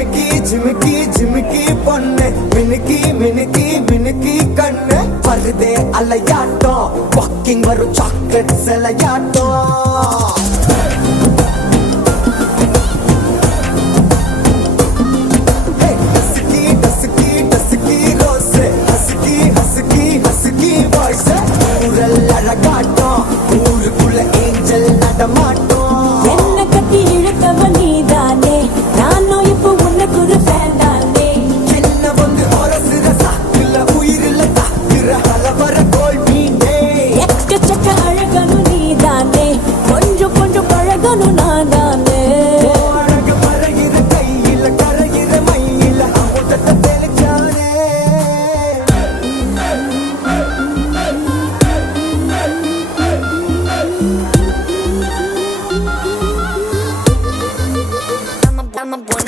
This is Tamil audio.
ஜிமிக்கி ஜிமிக்கி ஜிமிக்கி பொண்ணு மினுக்கி மினுக்கி மினுக்கி கண்ணு வருதே அலையாட்டம் வாக்கிங் வரும் சாக்லேட் சிலையாட்டம்